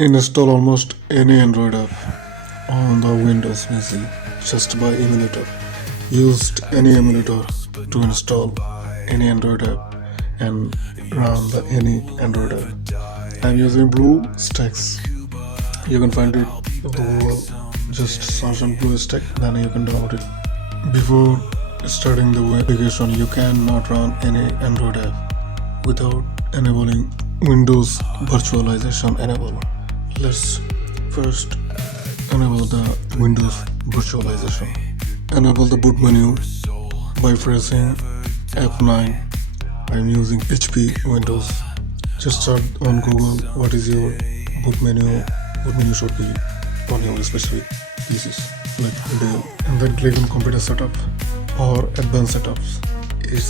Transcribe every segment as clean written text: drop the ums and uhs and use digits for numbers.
Install almost any Android app on the Windows PC just by emulator. Used any emulator to install any Android app and run the any Android app. I'm using BlueStacks. You can find it on the Google. Just search on BlueStack, then you can download it. Before starting the application, you cannot run any Android app without enabling Windows virtualization enable. Let's first enable the Windows virtualization. Enable the boot menu by pressing F9. I'm using HP Windows. Just search on Google what is your boot menu. Boot menu should be on your specific PCs like Dell, and then click on computer setup or advanced setups. It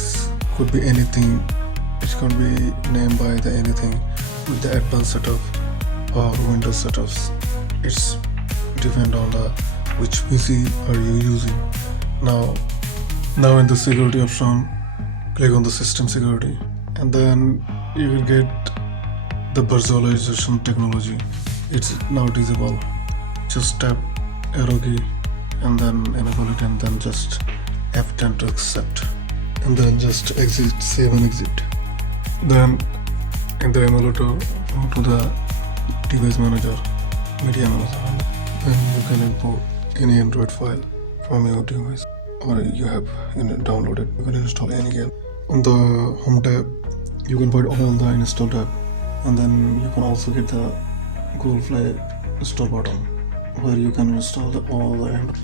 could be anything. It can be named by the anything with the advanced setup or Windows setups. It's depend on the which PC are you using. Now in the security option, click on the system security, and then you will get the virtualization technology. It's now disabled. Just tap arrow key and then enable it, and then just F10 to accept, and then just exit, save and exit. Then in the emulator, go to the device manager, media manager. Then you can import any Android file from your device, or you have downloaded. You can install any game. On the home tab, you can find all the install tab, and then you can also get the Google Play install button, where you can install all the Android.